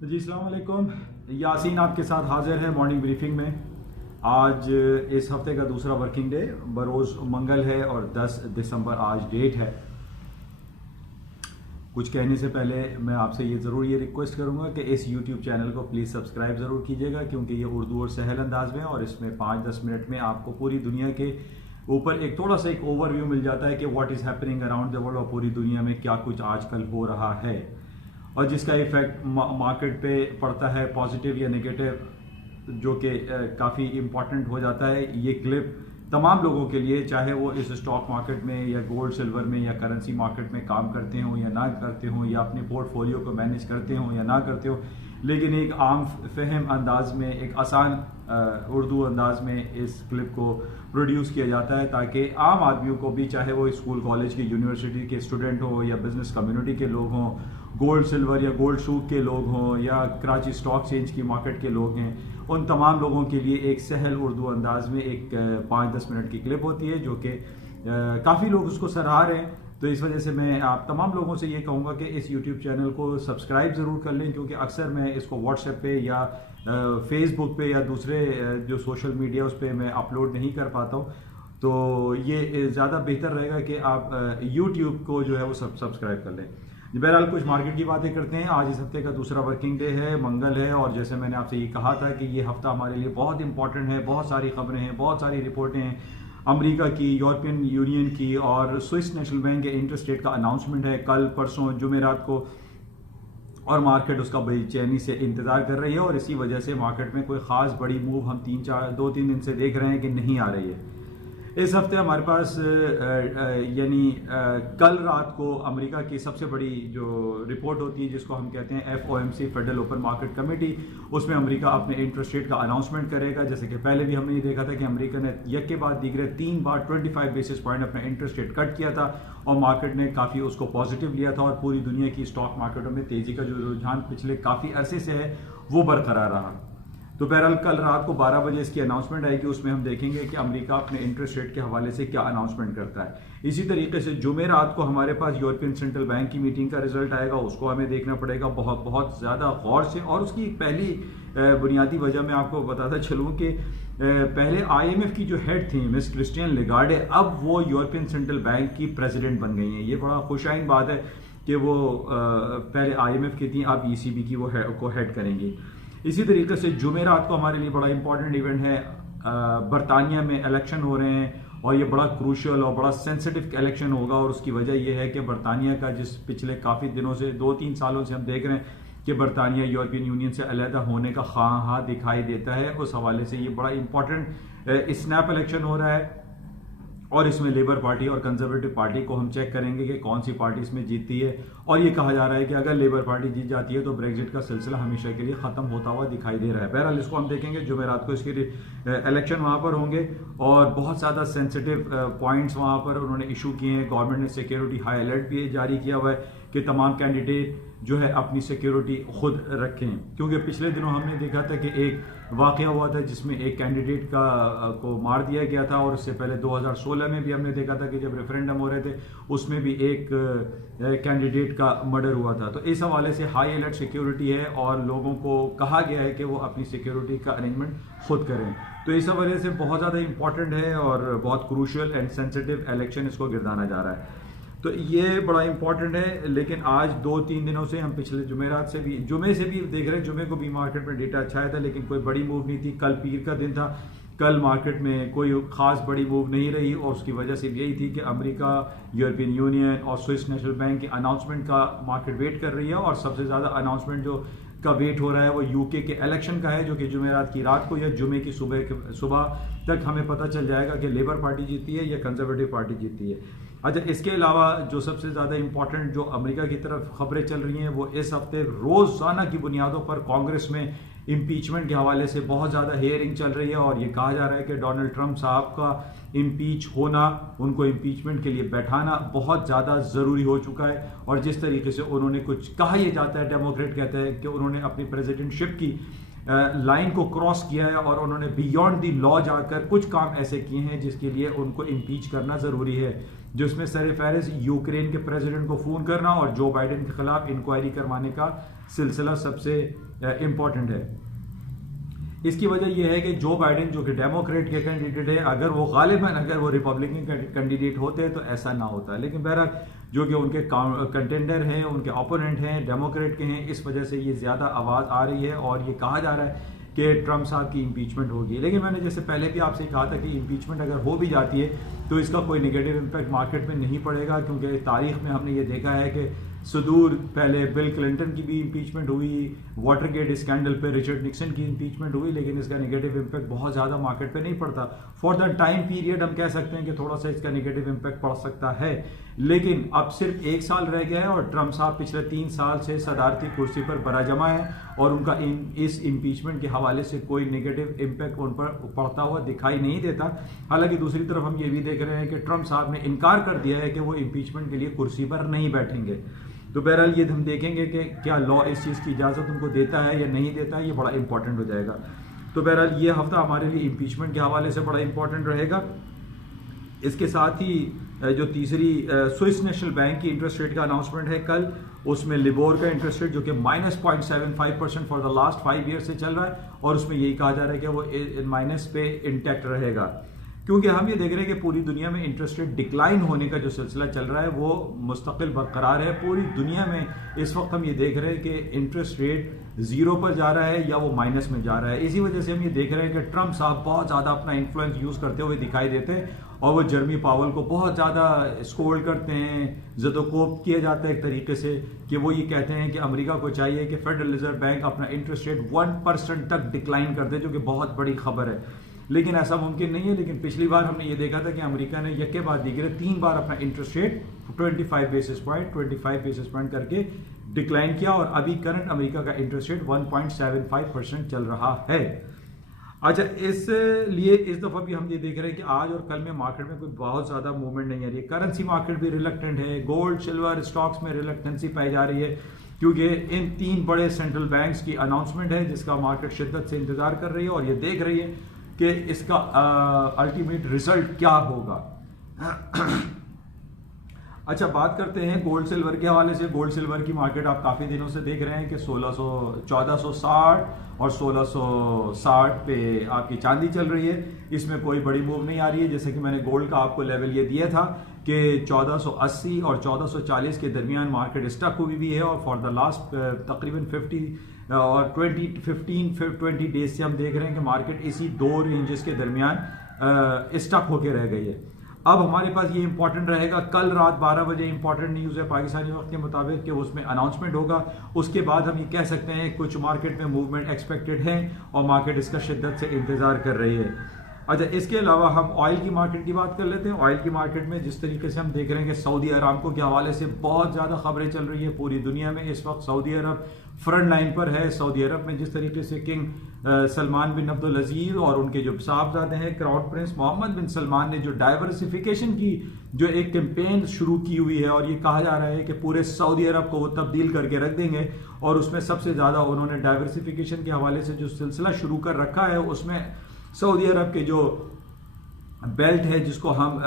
जी अस्सलाम वालेकुम। यासीन आपके साथ हाजिर है मॉर्निंग ब्रीफिंग में। आज इस हफ्ते का दूसरा वर्किंग डे बरोज़ मंगल है और 10 दिसंबर आज डेट है। कुछ कहने से पहले मैं आपसे ये रिक्वेस्ट करूंगा कि इस YouTube चैनल को प्लीज़ सब्सक्राइब ज़रूर कीजिएगा, क्योंकि ये उर्दू और सहल अंदाज में और इसमें 5-10 मिनट में आपको पूरी दुनिया के ऊपर एक थोड़ा सा एक ओवरव्यू मिल जाता है कि what is happening around the world और पूरी दुनिया में क्या कुछ आजकल हो रहा है और जिसका इफेक्ट मार्केट पे पड़ता है पॉजिटिव या नेगेटिव, जो कि काफ़ी इम्पॉर्टेंट हो जाता है। ये क्लिप तमाम लोगों के लिए, चाहे वो इस स्टॉक मार्केट में या गोल्ड सिल्वर में या करेंसी मार्केट में काम करते हों या ना करते हों, या अपने पोर्टफोलियो को मैनेज करते हों या ना करते हों, लेकिन एक आम फहम अंदाज में, एक आसान उर्दू अंदाज में इस क्लिप को प्रोड्यूस किया जाता है ताकि आम आदमियों को भी, चाहे वो स्कूल कॉलेज के यूनिवर्सिटी के स्टूडेंट हों या बिजनेस कम्युनिटी के लोग हों, गोल्ड सिल्वर या गोल्ड सूक के लोग हों या कराची स्टॉक एक्सचेंज की मार्केट के लोग हैं, उन तमाम लोगों के लिए एक सहल उर्दू अंदाज में एक 5-10 मिनट की क्लिप होती है जो कि काफ़ी लोग उसको सराह रहे हैं। तो इस वजह से मैं आप तमाम लोगों से ये कहूँगा कि इस YouTube चैनल को सब्सक्राइब ज़रूर कर लें, क्योंकि अक्सर मैं इसको व्हाट्सएप पे या फेसबुक पे या दूसरे जो सोशल मीडिया उस पर मैं अपलोड नहीं कर पाता हूँ। तो ये ज़्यादा बेहतर रहेगा कि आप YouTube को जो है वो सब्सक्राइब कर लें। बहरहाल कुछ मार्केट की बातें करते हैं। आज इस हफ्ते का दूसरा वर्किंग डे है, मंगल है, और जैसे मैंने आपसे ये कहा था कि ये हफ्ता हमारे लिए बहुत इंपॉर्टेंट है। बहुत सारी खबरें हैं, बहुत सारी रिपोर्टें हैं, अमेरिका की, यूरोपियन यूनियन की और स्विस नेशनल बैंक के इंटरेस्ट रेट का अनाउंसमेंट है कल परसों जुमेरात को, और मार्केट उसका बेचैनी से इंतजार कर रही है। और इसी वजह से मार्केट में कोई खास बड़ी मूव हम 2-3 दिन से देख रहे हैं कि नहीं आ रही है। इस हफ्ते हमारे पास कल रात को अमेरिका की सबसे बड़ी जो रिपोर्ट होती है, जिसको हम कहते हैं FOMC, federal open market committee, उसमें अमेरिका अपने इंटरेस्ट रेट का अनाउंसमेंट करेगा। जैसे कि पहले भी हमने ये देखा था कि अमेरिका ने एक के बाद दीगरे 3 बार 25 बेसिस पॉइंट अपना इंटरेस्ट रेट कट किया था और मार्केट ने काफ़ी उसको पॉजिटिव लिया था और पूरी दुनिया की स्टॉक मार्केटों में तेजी का जो रुझान पिछले काफ़ी अरसे से है वो बरकरार रहा। तो बहरहाल कल रात को 12 बजे इसकी अनाउंसमेंट आएगी, उसमें हम देखेंगे कि अमेरिका अपने इंटरेस्ट रेट के हवाले से क्या अनाउंसमेंट करता है। इसी तरीके से जुमे रात को हमारे पास यूरोपियन सेंट्रल बैंक की मीटिंग का रिजल्ट आएगा, उसको हमें देखना पड़ेगा बहुत ज़्यादा गौर से। और उसकी पहली बुनियादी वजह मैं आपको बताता चलूँ कि पहले IMF की जो हेड थी मिस क्रिस्टियन लेगार्डे, अब वो यूरोपियन सेंट्रल बैंक की प्रेसिडेंट बन गई हैं। ये बड़ा खुशाइन बात है कि वो पहले IMF की थी, अब ECB की वो हेड करेंगी। इसी तरीके से जुमेरात को हमारे लिए बड़ा इंपॉर्टेंट इवेंट है। बरतानिया में इलेक्शन हो रहे हैं और ये बड़ा क्रूशियल और बड़ा सेंसिटिव इलेक्शन होगा, और उसकी वजह यह है कि बरतानिया का, जिस पिछले काफ़ी दिनों से 2-3 सालों से हम देख रहे हैं कि बरतानिया यूरोपियन यूनियन से अलहदा होने का ख्वाह दिखाई देता है, उस हवाले से ये बड़ा इंपॉर्टेंट स्नैप इलेक्शन हो रहा है। और इसमें लेबर पार्टी और कंजर्वेटिव पार्टी को हम चेक करेंगे कि कौन सी पार्टी इसमें जीतती है। और ये कहा जा रहा है कि अगर लेबर पार्टी जीत जाती है तो ब्रेग्जिट का सिलसिला हमेशा के लिए खत्म होता हुआ दिखाई दे रहा है। बहरहाल इसको हम देखेंगे, जुमेरात को इसके इलेक्शन वहां पर होंगे और बहुत ज़्यादा सेंसिटिव पॉइंट्स वहां पर उन्होंने इशू किए हैं। गवर्नमेंट ने सिक्योरिटी हाई अलर्ट भी जारी किया हुआ है कि तमाम कैंडिडेट जो है अपनी सिक्योरिटी खुद रखें, क्योंकि पिछले दिनों हमने देखा था कि एक वाकया हुआ था जिसमें एक कैंडिडेट को मार दिया गया था, और उससे पहले 2016 में भी हमने देखा था कि जब रेफरेंडम हो रहे थे उसमें भी एक कैंडिडेट का मर्डर हुआ था। तो इस हवाले से हाई अलर्ट सिक्योरिटी है और लोगों को कहा गया है कि वो अपनी सिक्योरिटी का अरेंजमेंट खुद करें। तो इस हवाले से बहुत ज़्यादा इंपॉर्टेंट है और बहुत क्रूशियल एंड सेंसिटिव इलेक्शन इसको गिरदाना जा रहा है। तो ये बड़ा इंपॉर्टेंट है। लेकिन आज 2-3 दिनों से हम पिछले जुमे से भी देख रहे हैं, जुमे को भी मार्केट में डेटा अच्छा आया था लेकिन कोई बड़ी मूव नहीं थी। कल पीर का दिन था, कल मार्केट में कोई खास बड़ी मूव नहीं रही, और उसकी वजह से यही थी कि अमेरिका, यूरोपियन यूनियन और स्विस नेशनल बैंक की अनाउंसमेंट का मार्केट वेट कर रही है। और सबसे ज़्यादा अनाउंसमेंट जो का वेट हो रहा है वो UK के इलेक्शन का है, जो कि जुमेरात की रात को या जुमे की सुबह तक हमें पता चल जाएगा कि लेबर पार्टी जीती है या कंजर्वेटिव पार्टी जीती है। अच्छा, इसके अलावा जो सबसे ज़्यादा इंपॉर्टेंट जो अमेरिका की तरफ खबरें चल रही हैं वो इस हफ्ते रोज़ाना की बुनियादों पर कांग्रेस में इम्पीचमेंट के हवाले से बहुत ज़्यादा हेयरिंग चल रही है, और ये कहा जा रहा है कि डोनाल्ड ट्रंप साहब का इम्पीच होना, उनको इम्पीचमेंट के लिए बैठाना बहुत ज़्यादा ज़रूरी हो चुका है। और जिस तरीके से उन्होंने कुछ कहा यह जाता है, डेमोक्रेट कहते हैं कि उन्होंने अपनी प्रेसिडेंटशिप की लाइन को क्रॉस किया है और उन्होंने बियॉन्ड दी लॉ जाकर कुछ काम ऐसे किए हैं जिसके लिए उनको इम्पीच करना ज़रूरी है, जिसमें सरफहरिस्त यूक्रेन के प्रेसिडेंट को फ़ोन करना और जो बाइडेन के खिलाफ इंक्वायरी करवाने का सिलसिला सबसे इम्पॉर्टेंट है। इसकी वजह यह है कि जो बाइडेन जो कि डेमोक्रेट के कैंडिडेट है, अगर वो गालिबन अगर वो रिपब्लिकन कैंडिडेट होते तो ऐसा ना होता, लेकिन बहरहाल जो कि उनके कंटेंडर हैं, उनके ओपोनेंट हैं, डेमोक्रेट के हैं, इस वजह से ये ज़्यादा आवाज़ आ रही है और ये कहा जा रहा है कि ट्रंप साहब की इम्पीचमेंट होगी। लेकिन मैंने जैसे पहले भी आपसे कहा था कि इम्पीचमेंट अगर हो भी जाती है तो इसका कोई नेगेटिव इम्पैक्ट मार्केट में नहीं पड़ेगा, क्योंकि तारीख में हमने ये देखा है कि सुदूर पहले बिल क्लिंटन की भी इम्पीचमेंट हुई, वाटरगेट स्कैंडल पे रिचर्ड निक्सन की इम्पीचमेंट हुई, लेकिन इसका नेगेटिव इम्पैक्ट बहुत ज़्यादा मार्केट पे नहीं पड़ता। फॉर द टाइम पीरियड हम कह सकते हैं कि थोड़ा सा इसका नेगेटिव इम्पैक्ट पड़ सकता है, लेकिन अब सिर्फ 1 साल रह गया है और ट्रंप साहब पिछले 3 साल से सदारती कुर्सी पर बराजमा है और उनका इस इम्पीचमेंट के हवाले से कोई नेगेटिव इम्पैक्ट उन पर पड़ता हुआ दिखाई नहीं देता। हालांकि दूसरी तरफ हम ये भी देख रहे हैं कि ट्रंप साहब ने इनकार कर दिया है कि वो इम्पीचमेंट के लिए कुर्सी पर नहीं बैठेंगे। तो बहरहाल ये हम देखेंगे कि क्या लॉ इस चीज़ की इजाज़त उनको देता है या नहीं देता है, ये बड़ा इंपॉर्टेंट हो जाएगा। तो बहरहाल ये हफ्ता हमारे लिए इम्पीचमेंट के हवाले से बड़ा इंपॉर्टेंट रहेगा। इसके साथ ही जो तीसरी स्विस नेशनल बैंक की इंटरेस्ट रेट का अनाउंसमेंट है कल, उसमें लिबोर का इंटरेस्ट रेट जो कि -0.75% फॉर द लास्ट 5 ईयर से चल रहा है और उसमें यही कहा जा रहा है कि वो माइनस पे इंटैक्ट रहेगा, क्योंकि हम ये देख रहे हैं कि पूरी दुनिया में इंटरेस्ट रेट डिक्लाइन होने का जो सिलसिला चल रहा है वो मुस्तकिल बरकरार है। पूरी दुनिया में इस वक्त हम ये देख रहे हैं कि इंटरेस्ट रेट 0 पर जा रहा है या वो माइनस में जा रहा है। इसी वजह से हम ये देख रहे हैं कि ट्रंप साहब बहुत ज़्यादा अपना इन्फ्लुएंस यूज़ करते हुए दिखाई देते हैं और वो जर्मी पावल को बहुत ज़्यादा स्कोल्ड करते हैं, ज़दोकोप किया जाता है एक तरीके से कि वो ये कहते हैं कि अमेरिका को चाहिए कि फेडरल रिजर्व बैंक अपना इंटरेस्ट रेट 1% तक डिक्लाइन कर दे, जो कि बहुत बड़ी खबर है। लेकिन ऐसा मुमकिन नहीं है। लेकिन पिछली बार हमने ये देखा था कि अमेरिका ने यके बाद दीगरे 3 बार अपना इंटरेस्ट रेट 25 बेसिस पॉइंट करके डिक्लाइन किया और अभी करंट अमेरिका का इंटरेस्ट रेट 1.75% चल रहा है। अच्छा, इसलिए इस दफ़ा भी हम ये देख रहे हैं कि आज और कल में मार्केट में कोई बहुत ज़्यादा मूवमेंट नहीं आ रही है। करेंसी मार्केट भी रिलक्टेंट है, गोल्ड सिल्वर स्टॉक्स में रिलक्टेंसी पाई जा रही है, क्योंकि इन 3 बड़े सेंट्रल बैंक्स की अनाउंसमेंट है जिसका मार्केट शिद्दत से इंतजार कर रही है और ये देख रही है कि इसका अल्टीमेट रिजल्ट क्या होगा। अच्छा, बात करते हैं गोल्ड सिल्वर के हवाले से। गोल्ड सिल्वर की मार्केट आप काफ़ी दिनों से देख रहे हैं कि 1460 और 1660 पे आपकी चांदी चल रही है, इसमें कोई बड़ी मूव नहीं आ रही है। जैसे कि मैंने गोल्ड का आपको लेवल ये दिया था कि 1480 और 1440 के दरमियान मार्केट स्टक हुई भी है और फॉर द लास्ट तकरीबन 50 और 20 डेज से हम देख रहे हैं कि मार्केट इसी 2 रेंजेस के दरमियान स्टक होके रह गई है। अब हमारे पास ये इंपॉर्टेंट रहेगा, कल रात 12 बजे इंपॉर्टेंट न्यूज़ है पाकिस्तानी वक्त के मुताबिक कि उसमें अनाउंसमेंट होगा। उसके बाद हम ये कह सकते हैं कुछ मार्केट में मूवमेंट एक्सपेक्टेड है और मार्केट इसका शिद्दत से इंतजार कर रही है। अच्छा, इसके अलावा हम ऑयल की मार्केट की बात कर लेते हैं। ऑयल की मार्केट में जिस तरीके से हम देख रहे हैं कि सऊदी अरामको के हवाले से बहुत ज़्यादा खबरें चल रही है पूरी दुनिया में। इस वक्त सऊदी अरब फ्रंट लाइन पर है। सऊदी अरब में जिस तरीके से किंग सलमान बिन अब्दुल अजीज और उनके जो साहबजादे हैं क्राउन प्रिंस मोहम्मद बिन सलमान ने जो डाइवर्सिफिकेशन की जो एक कैंपेन शुरू की हुई है और ये कहा जा रहा है कि पूरे सऊदी अरब को वो तब्दील करके रख देंगे और उसमें सबसे ज़्यादा उन्होंने डाइवर्सिफिकेशन के हवाले से जो सिलसिला शुरू कर रखा है उसमें सऊदी अरब के जो बेल्ट है जिसको हम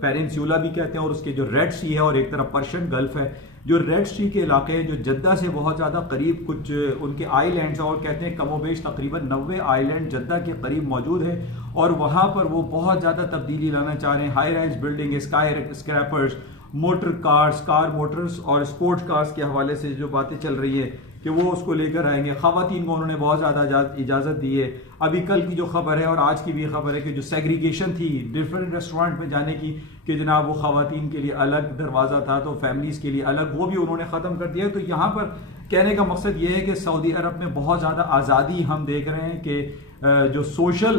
पेनिनसुला भी कहते हैं और उसके जो रेड सी है और एक तरफ पर्शियन गल्फ है, जो रेड सी के इलाके हैं जो जद्दा से बहुत ज़्यादा करीब कुछ उनके आइलैंड्स और कहते हैं कमोबेश तकरीबन 90 आइलैंड जद्दा के करीब मौजूद है और वहाँ पर वो बहुत ज़्यादा तब्दीली लाना चाह रहे हैं। High rise building, sky scrapers, motor cars, car Motors और स्पोर्ट्स कार्स के हवाले से जो बातें चल रही है कि वो उसको लेकर आएंगे। ख़वातीन को उन्होंने बहुत ज़्यादा इजाज़त दी है। अभी कल की जो खबर है और आज की भी खबर है कि जो सेग्रीगेशन थी डिफरेंट रेस्टोरेंट में जाने की कि जनाब वो ख़वातीन के लिए अलग दरवाज़ा था तो फैमिलीज़ के लिए अलग, वो भी उन्होंने ख़त्म कर दिया। तो यहाँ पर कहने का मकसद ये है कि सऊदी अरब में बहुत ज़्यादा आज़ादी हम देख रहे हैं कि जो सोशल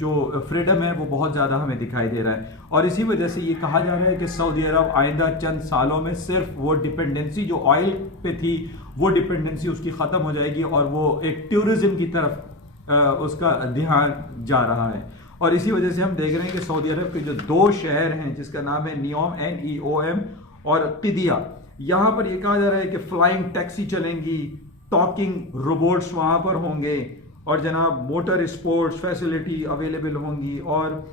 जो फ्रीडम है वो बहुत ज़्यादा हमें दिखाई दे रहा है और इसी वजह से ये कहा जा रहा है कि सऊदी अरब आइंदा चंद सालों में सिर्फ वो डिपेंडेंसी जो ऑयल पे थी वो डिपेंडेंसी उसकी ख़त्म हो जाएगी और वो एक टूरिज्म की तरफ उसका ध्यान जा रहा है। और इसी वजह से हम देख रहे हैं कि सऊदी अरब के जो 2 शहर हैं जिसका नाम है नियोम NEOM और क़िदिया, यहाँ पर यह कहा जा रहा है कि फ्लाइंग टैक्सी चलेंगी, टॉकिंग रोबोट्स वहाँ पर होंगे और जनाब मोटर स्पोर्ट्स फैसिलिटी अवेलेबल होंगी, और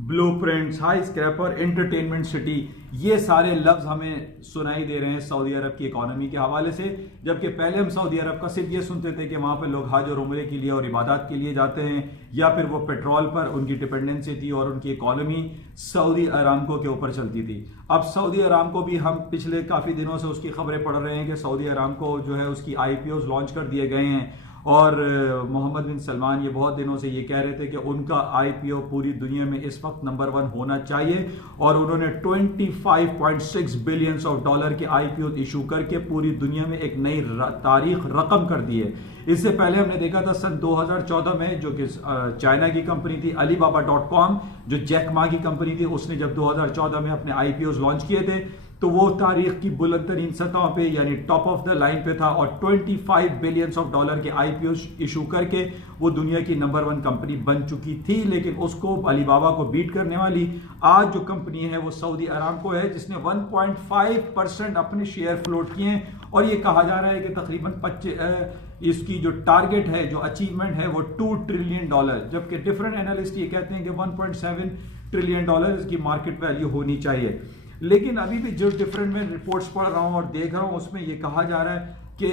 blueprints, high scraper, entertainment city, ये सारे लफ्ज हमें सुनाई दे रहे हैं सऊदी अरब की इकोनॉमी के हवाले से। जबकि पहले हम सऊदी अरब का सिर्फ ये सुनते थे कि वहां पर लोग हज और उम्रे के लिए और इबादत के लिए जाते हैं, या फिर वो पेट्रोल पर उनकी डिपेंडेंसी थी और उनकी इकोनॉमी सऊदी अरामको के ऊपर चलती थी। अब सऊदी अरामको भी हम पिछले काफी दिनों से उसकी खबरें पढ़ रहे हैं कि सऊदी अरामको जो है उसकी IPOs लॉन्च कर दिए गए हैं, और मोहम्मद बिन सलमान ये बहुत दिनों से ये कह रहे थे कि उनका IPO पूरी दुनिया में इस वक्त नंबर 1 होना चाहिए, और उन्होंने $25.6 बिलियन के IPO इशू करके पूरी दुनिया में एक नई तारीख रकम कर दी है। इससे पहले हमने देखा था सन 2014 में, जो कि चाइना की कंपनी थी Alibaba.com, जो जैक मा की कंपनी थी, उसने जब 2014 में अपने IPOs लॉन्च किए थे तो वो तारीख की बुलंद तरीन सतह पे यानी टॉप ऑफ द लाइन पे था, और $25 बिलियन के IPO इशू करके वो दुनिया की नंबर 1 कंपनी बन चुकी थी। लेकिन उसको अलीबाबा को बीट करने वाली आज जो कंपनी है वो सऊदी अरामको है, जिसने 1.5% अपने शेयर फ्लोट किए हैं, और ये कहा जा रहा है कि तकरीबन इसकी जो टारगेट है, जो अचीवमेंट है, वो $2 ट्रिलियन, जबकि डिफरेंट एनालिस्ट ये कहते हैं कि $1.7 ट्रिलियन इसकी मार्केट वैल्यू होनी चाहिए। लेकिन अभी भी जो डिफरेंट में रिपोर्ट्स पढ़ रहा हूं और देख रहा हूं, उसमें ये कहा जा रहा है कि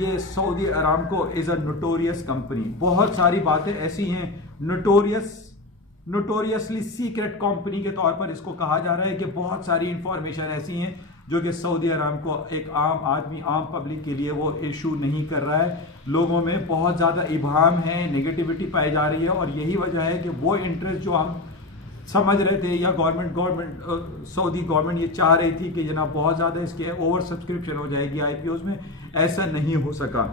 ये Saudi Aramco is a notorious company. बहुत सारी बातें ऐसी हैं, नोटोरियसली सीक्रेट कंपनी के तौर पर इसको कहा जा रहा है कि बहुत सारी इंफॉर्मेशन ऐसी हैं जो कि सऊदी अरामको एक आम आदमी, आम पब्लिक के लिए वो इशू नहीं कर रहा है। लोगों में बहुत ज्यादा इबाहम है, नेगेटिविटी पाई जा रही है, और यही वजह है कि वो इंटरेस्ट जो हम समझ रहे थे, या सऊदी गवर्नमेंट ये चाह रही थी कि जनाब बहुत ज्यादा इसके ओवर सब्सक्रिप्शन हो जाएगी IPOs में, ऐसा नहीं हो सका।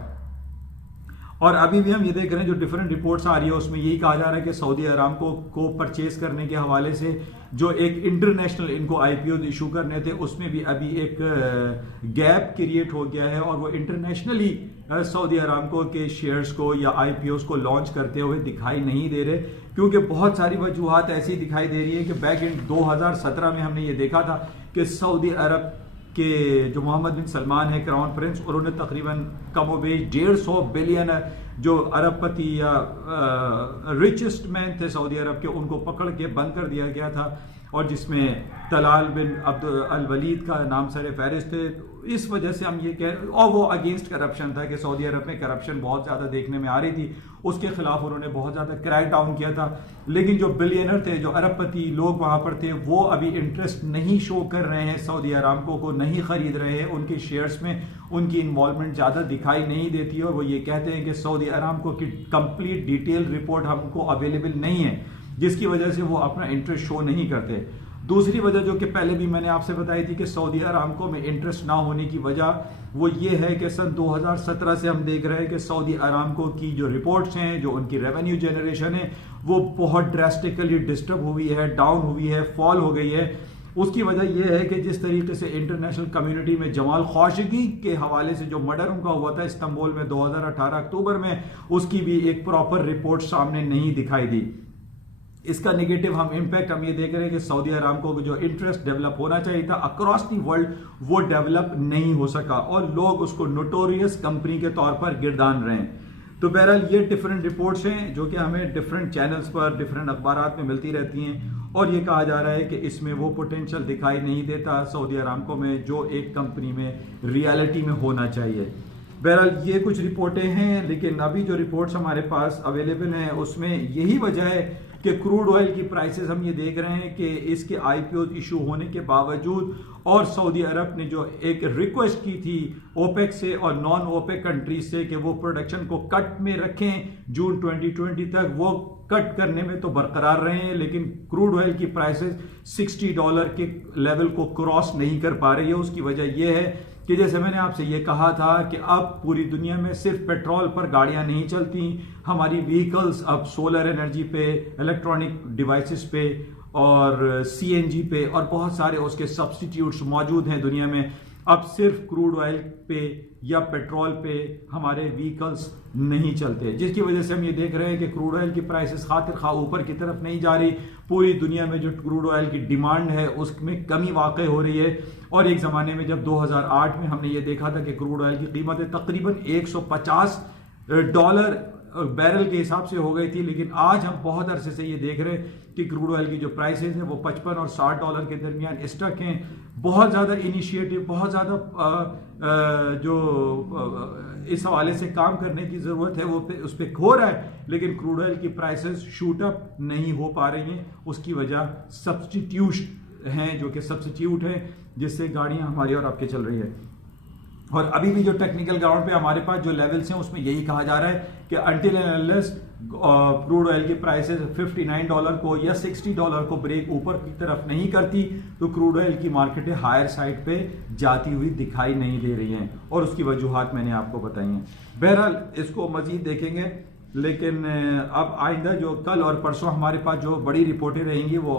और अभी भी हम ये देख रहे हैं जो डिफरेंट रिपोर्ट्स आ रही है उसमें यही कहा जा रहा है कि सऊदी अरामको को परचेज करने के हवाले से जो एक इंटरनेशनल इनको IPO इशू करने थे, उसमें भी अभी एक गैप क्रिएट हो गया है, और वो इंटरनेशनली सऊदी अरामको के शेयर्स को या IPOs को लॉन्च करते हुए दिखाई नहीं दे रहे, क्योंकि बहुत सारी वजूहात ऐसी दिखाई दे रही है कि बैक इन 2017 में हमने ये देखा था कि सऊदी अरब के जो मोहम्मद बिन सलमान है क्राउन प्रिंस, और उन्हें तकरीबन कमोबेश 150 बिलियन जो अरबपति या रिचेस्ट मैन थे सऊदी अरब के, उनको पकड़ के बंद कर दिया गया था, और जिसमें तलाल बिन अब्दुल अल वलीद का नाम सर फहरिस्त थे। इस वजह से हम ये कह, और वो अगेंस्ट करप्शन था कि सऊदी अरब में करप्शन बहुत ज्यादा देखने में आ रही थी, उसके खिलाफ उन्होंने बहुत ज्यादा क्रैक डाउन किया था। लेकिन जो बिलियनर थे, जो अरबपति लोग वहां पर थे, वो अभी इंटरेस्ट नहीं शो कर रहे हैं, सऊदी अरामको को नहीं खरीद रहे हैं, उनके शेयर्स में उनकी इन्वॉल्वमेंट ज्यादा दिखाई नहीं देती है, और वो ये कहते हैं कि सऊदी अरामको की कंप्लीट डिटेल रिपोर्ट हमको अवेलेबल नहीं है, जिसकी वजह से वो अपना इंटरेस्ट शो नहीं करते। दूसरी वजह जो कि पहले भी मैंने आपसे बताई थी कि सऊदी अरामको में इंटरेस्ट ना होने की वजह वो ये है कि सन 2017 से हम देख रहे हैं कि सऊदी अरामको की जो रिपोर्ट्स हैं, जो उनकी रेवेन्यू जनरेशन है, वो बहुत ड्रास्टिकली डिस्टर्ब हुई है, डाउन हुई है, फॉल हो गई है। उसकी वजह यह है कि जिस तरीके से इंटरनेशनल कम्युनिटी में जमाल खशोगी के हवाले से जो मर्डर उनका हुआ था इस्तांबुल में 2018 अक्टूबर में, उसकी भी एक प्रॉपर रिपोर्ट सामने नहीं दिखाई दी। इसका नेगेटिव हम इम्पैक्ट हम ये देख रहे हैं कि सऊदी अरामको को जो इंटरेस्ट डेवलप होना चाहिए था अक्रॉस दी वर्ल्ड, वो डेवलप नहीं हो सका, और लोग उसको नोटोरियस कंपनी के तौर पर गिरदान रहे हैं। तो बहरहाल ये डिफरेंट रिपोर्ट्स हैं जो कि हमें डिफरेंट चैनल्स पर, डिफरेंट अखबारात में मिलती रहती हैं, और ये कहा जा रहा है कि इसमें वो पोटेंशियल दिखाई नहीं देता सऊदी अरामको में जो एक कंपनी में रियलिटी में होना चाहिए। बहरहाल ये कुछ रिपोर्टें हैं, लेकिन अभी जो रिपोर्ट्स हमारे पास अवेलेबल हैं उसमें यही वजह है कि क्रूड ऑयल की प्राइसेस हम ये देख रहे हैं कि इसके IPO इशू होने के बावजूद, और सऊदी अरब ने जो एक रिक्वेस्ट की थी ओपेक से और नॉन ओपेक कंट्रीज से कि वो प्रोडक्शन को कट में रखें जून 2020 तक, वो कट करने में तो बरकरार रहे हैं, लेकिन क्रूड ऑयल की प्राइसेस $60 के लेवल को क्रॉस नहीं कर पा रही है। उसकी वजह यह है कि जैसे मैंने आपसे ये कहा था कि अब पूरी दुनिया में सिर्फ पेट्रोल पर गाड़ियां नहीं चलती, हमारी व्हीकल्स अब सोलर एनर्जी पे, इलेक्ट्रॉनिक डिवाइसेस पे और CNG पे और बहुत सारे उसके सब्स्टिट्यूट्स मौजूद हैं दुनिया में। अब सिर्फ क्रूड ऑयल पे या पेट्रोल पे हमारे व्हीकल्स नहीं चलते, जिसकी वजह से हम ये देख रहे हैं कि क्रूड ऑयल की प्राइसेस खातिर खा ऊपर की तरफ नहीं जा रही, पूरी दुनिया में जो क्रूड ऑयल की डिमांड है उसमें कमी वाक़ई हो रही है। और एक ज़माने में जब 2008 में हमने ये देखा था कि क्रूड ऑयल की कीमतें तकरीबन 150 डॉलर बैरल के हिसाब से हो गई थी, लेकिन आज हम बहुत अरसे से ये देख रहे हैं कि क्रूड ऑयल की जो प्राइसेस हैं वो 55 और 60 डॉलर के दरमियान स्टक हैं। बहुत ज़्यादा इनिशिएटिव, बहुत ज़्यादा जो इस हवाले से काम करने की ज़रूरत है वो उस पर हो रहा है, लेकिन क्रूड ऑयल की प्राइसेस शूट अप नहीं हो पा रही हैं। उसकी वजह सब्स्टिट्यूट हैं, जो कि सब्स्टिट्यूट हैं जिससे गाड़ियाँ हमारी और आपके चल रही है। और अभी भी जो टेक्निकल ग्राउंड पे हमारे पास जो लेवल्स हैं उसमें यही कहा जा रहा है कि until and unless crude oil की प्राइसेस 59 डॉलर को या 60 डॉलर को ब्रेक ऊपर की तरफ नहीं करती तो क्रूड ऑयल की मार्केटें हायर साइड पे जाती हुई दिखाई नहीं दे रही हैं, और उसकी वजूहात मैंने आपको बताई हैं। बहरहाल इसको मजीद देखेंगे, लेकिन अब आइंदा जो कल और परसों हमारे पास जो बड़ी रिपोर्टें रहेंगी वो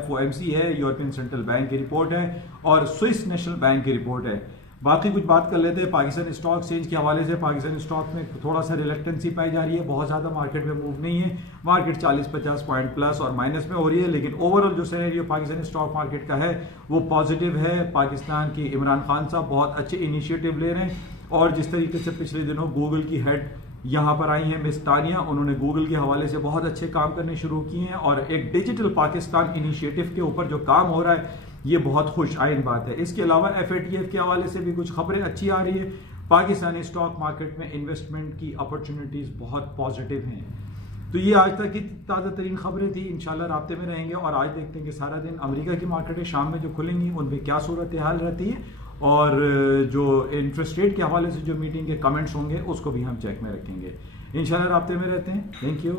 FOMC है, यूरोपियन सेंट्रल बैंक की रिपोर्ट है, और स्विस नेशनल बैंक की रिपोर्ट है। बाकी कुछ बात कर लेते हैं पाकिस्तान स्टॉक एक्सचेंज के हवाले से। पाकिस्तान स्टॉक में थोड़ा सा रिलेक्टेंसी पाई जा रही है, बहुत ज़्यादा मार्केट में मूव नहीं है। मार्केट 40-50 पॉइंट प्लस और माइनस में हो रही है, लेकिन ओवरऑल जो सिनेरियो पाकिस्तान स्टॉक मार्केट का है वो पॉजिटिव है। पाकिस्तान की इमरान खान साहब बहुत अच्छे इनिशिएटिव ले रहे हैं, और जिस तरीके से पिछले दिनों गूगल की हेड यहाँ पर आई हैं मिस तानिया, उन्होंने गूगल के हवाले से बहुत अच्छे काम करने शुरू किए हैं, और एक डिजिटल पाकिस्तान इनिशिएटिव के ऊपर जो काम हो रहा है ये बहुत खुश आइन बात है। इसके अलावा FATF के हवाले से भी कुछ खबरें अच्छी आ रही है। पाकिस्तानी स्टॉक मार्केट में इन्वेस्टमेंट की अपॉर्चुनिटीज बहुत पॉजिटिव हैं। तो ये आज तक की ताज़ा तरीन खबरें थी। इंशाल्लाह राब्ते में रहेंगे, और आज देखते हैं कि सारा दिन अमेरिका की मार्केटें शाम में जो खुलेंगी उनमें क्या सूरत हाल रहती है, और जो इंटरेस्ट रेट के हवाले से जो मीटिंग के कमेंट्स होंगे उसको भी हम चेक में रखेंगे। इंशाल्लाह राब्ते में रहते हैं। Thank you.